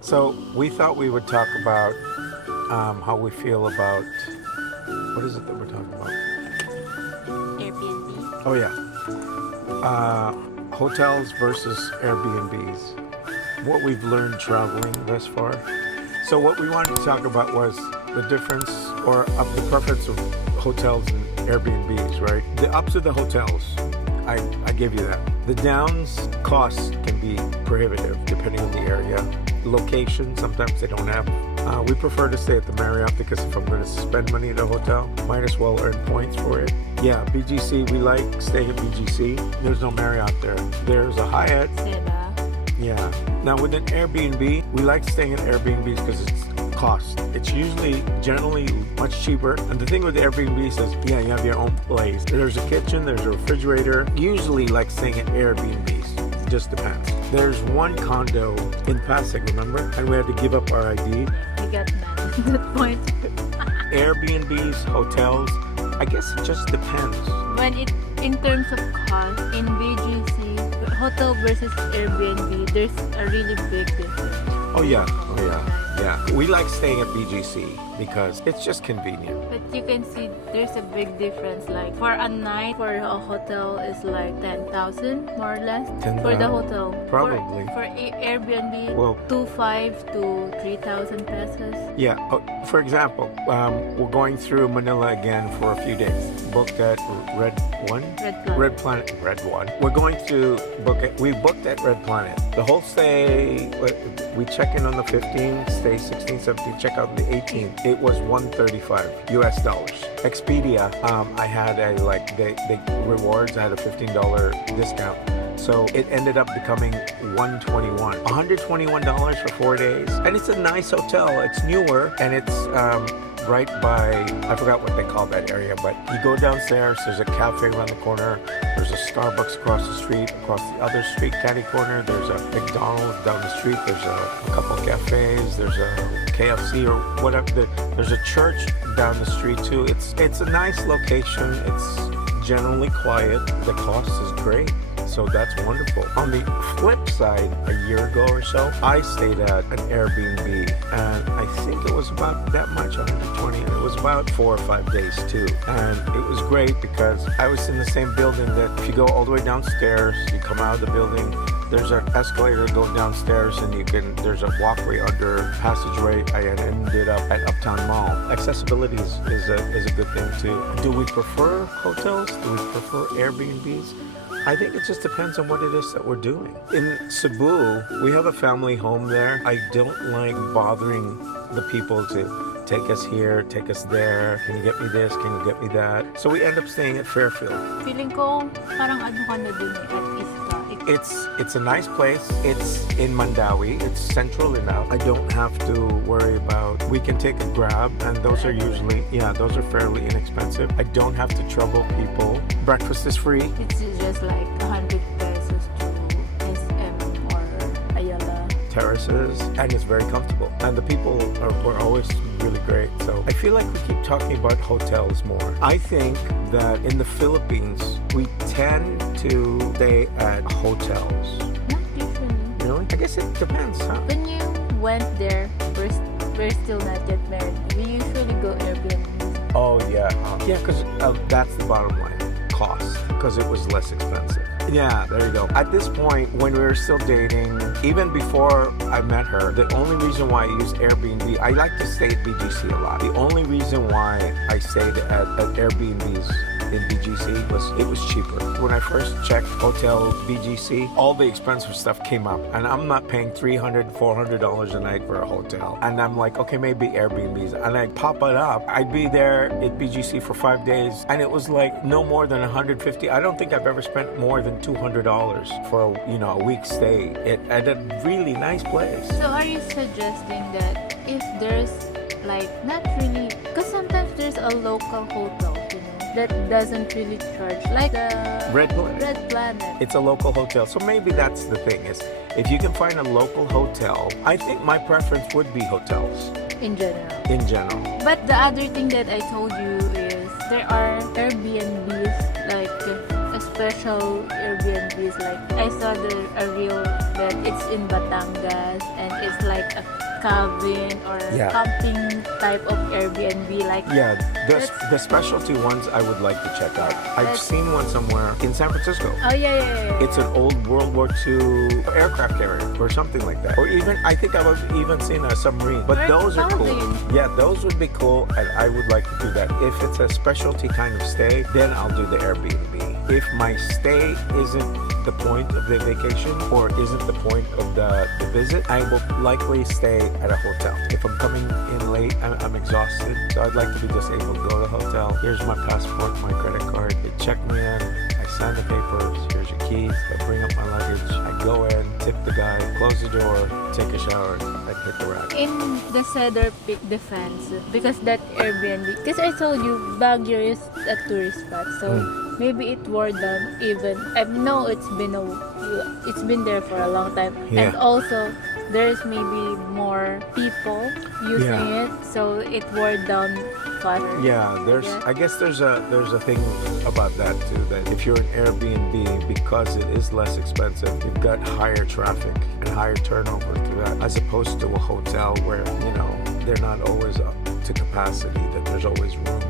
So we thought we would talk about how we feel about what is it that we're talking about? Airbnb. Oh yeah, hotels versus Airbnbs. What we've learned traveling thus far. So what we wanted to talk about was the difference or the preference of hotels and Airbnbs, right? The ups of the hotels, I give you that. The downs costs can be prohibitive depending on the area. Location, sometimes they don't have. We prefer to stay at the Marriott because if I'm going to spend money at a hotel, might as well earn points for it. Yeah, BGC, we like staying at BGC. There's no Marriott there. There's a Hyatt. Seda. Yeah. Now with an Airbnb, we like staying in Airbnbs because it's cost. It's usually generally much cheaper. And the thing with Airbnb is, yeah, you have your own place. There's a kitchen, there's a refrigerator. Usually like staying at Airbnbs. It just depends. There's one condo in Pasig, remember? And we had to give up our ID. We got mad at that point. Airbnbs, hotels, I guess it just depends. When it in terms of cost in BGC, hotel versus Airbnb, there's a really big difference. Oh yeah, yeah. We like staying at BGC because it's just convenient. But you can see there's a big difference. Like for a night for a hotel is like 10,000 more or less 10,000? for the hotel. Probably. For Airbnb, Well, 2,500 to 3,000 pesos. Yeah, for example, we're going through Manila again for a few days. Booked at Red Planet. Red One. We're going to we booked at Red Planet. The whole stay, we check in on the 15th, stay 16, 17, check out the 18th. It was $135 US dollars. Expedia, I had the rewards, I had a $15 discount. So it ended up becoming $121 for 4 days. And it's a nice hotel. It's newer and it's right by, I forgot what they call that area, but you go downstairs, there's a cafe around the corner, there's a Starbucks across the street, across the other street, catty corner, there's a McDonald's down the street, there's a couple cafes, there's a KFC or whatever, there's a church down the street too. It's a nice location, it's generally quiet, the cost is great. So that's wonderful. On the flip side, a year ago or so, I stayed at an Airbnb and I think it was about that much, 120, and it was about 4 or 5 days too. And it was great because I was in the same building that if you go all the way downstairs, you come out of the building, there's an escalator that goes downstairs and there's a walkway under passageway. I ended up at Uptown Mall. Accessibility is a good thing too. Do we prefer hotels? Do we prefer Airbnbs? I think it just depends on what it is that we're doing. In Cebu, we have a family home there. I don't like bothering the people to take us here, take us there. Can you get me this? Can you get me that? So we end up staying at Fairfield. Feeling ko parang ano ka na dun at Isla. It's a nice place. It's in Mandawi. It's central enough. I don't have to worry about. We can take a Grab, and those are usually those are fairly inexpensive. I don't have to trouble people. Breakfast is free. It's just like 100 pesos to SM or Ayala. Terraces, and it's very comfortable. And the people were always really great. So I feel like we keep talking about hotels more. I think that in the Philippines, we tend to stay at hotels. Not usually. Really? I guess it depends, huh? When you went there, we're still not yet married. We usually go Airbnb. Oh, yeah. Yeah, because that's the bottom line. Cost. Because it was less expensive. Yeah, there you go. At this point, when we were still dating, even before I met her, the only reason why I used Airbnb, I like to stay at BGC a lot. The only reason why I stayed at Airbnbs in BGC was it was cheaper. When I first checked hotel BGC, all the expensive stuff came up, and I'm not paying $300, $400 a night for a hotel. And I'm like, okay, maybe Airbnbs. And I pop it up. I'd be there at BGC for 5 days, and it was like no more than $150. I don't think I've ever spent more than $200 for a week stay at a really nice place. So are you suggesting that if there's like not really, because sometimes there's a local hotel, that doesn't really charge like the Red Planet. It's a local hotel, so maybe that's the thing is if you can find a local hotel. I think my preference would be hotels in general. in general. But the other thing that I told you is there are Airbnbs like special Airbnbs. Like I saw a reel that it's in Batangas and it's like a cabin or Yeah. camping type of Airbnb. Like Yeah, That's- the specialty ones I would like to check out. I've That's- seen one somewhere in San Francisco. oh yeah. It's an old World War II aircraft carrier or something like that. Or even, I think I've even seen a submarine. But Or those are cool. something. Yeah, those would be cool, and I would like to do that. If it's a specialty kind of stay, then I'll do the Airbnb. If my stay isn't the point of the vacation or isn't the point of the visit, I will likely stay at a hotel. If I'm coming in late, I'm exhausted, so I'd like to be just able to go to the hotel. Here's my passport, my credit card. They check me in. I sign the papers. Here's your keys. I bring up my luggage. I go in, tip the guy, close the door, take a shower, and hit the rack. In the Cedar Peak defense, because that Airbnb, because I told you Baguio is a tourist spot, so maybe it wore down even. I know it's been there for a long time, Yeah. and also there's maybe more people using Yeah. it, so it wore down faster. Yeah, I guess there's a thing about that too, that if you're an Airbnb, because it is less expensive, you've got higher traffic and higher turnover through that, as opposed to a hotel where, they're not always up to capacity, that there's always room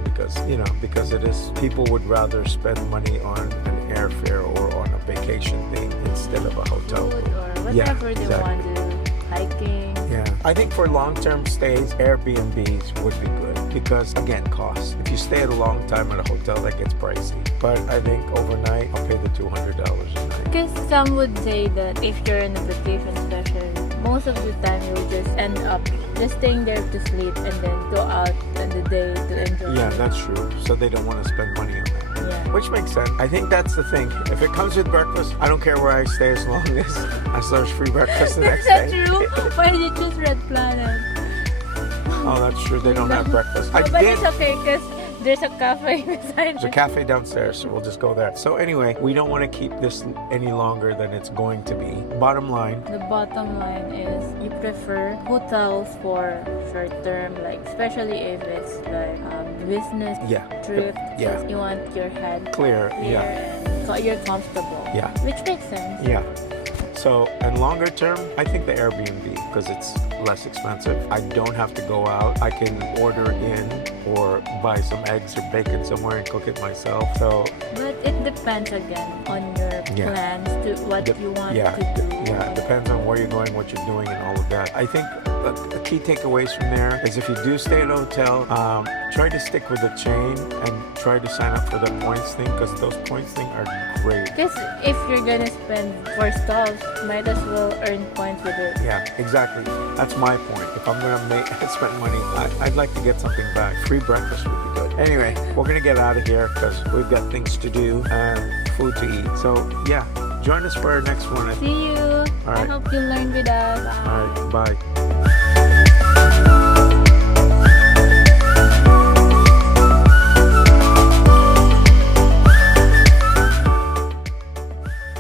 because it is, people would rather spend money on an airfare or on a vacation thing instead of a hotel Food room. or Yeah, whatever they exactly. want to do, hiking. Yeah, I think for long-term stays, Airbnbs would be good because, again, cost. If you stay at a long time at a hotel, that gets pricey. But I think overnight, I'll pay the $200 a night. Because some would say that if you're in a vacation session, most of the time you'll just end up just staying there to sleep and then go out in the day to enjoy. Yeah, that's true. So they don't want to spend money on that. Yeah. Which makes sense. I think that's the thing. If it comes with breakfast, I don't care where I stay as long as there's free breakfast the next That's day. not true. Why did you choose Red Planet? Oh, that's true. They don't have breakfast. No, I but did. it's okay because there's a cafe beside There's a it. cafe downstairs, so we'll just go there. So anyway, we don't want to keep this any longer than it's going to be. Bottom line, The bottom line is you prefer hotels for short term, like especially if it's like business yeah, trip. yeah. You want your head clear, clear yeah, and so you're comfortable. yeah, Which makes sense. yeah. So, and longer term, I think the Airbnb, because it's less expensive. I don't have to go out. I can order in or buy some eggs or bacon somewhere and cook it myself. So, But it depends again on your Yeah. plans to what you want yeah, to do. yeah, it depends on where you're going, what you're doing, and all of that. I think the key takeaways from there is if you do stay at a hotel, try to stick with the chain and try to sign up for the points thing, because those points thing are great. Because if you're gonna spend for stuff, might as well earn points with it. Yeah, exactly. That's my point. If I'm gonna spend money, I'd like to get something back. Free breakfast would be good. Anyway, we're gonna get out of here because we've got things to do and food to eat. So yeah, join us for our next one. See you. All right. I hope you learned with us. All right, bye.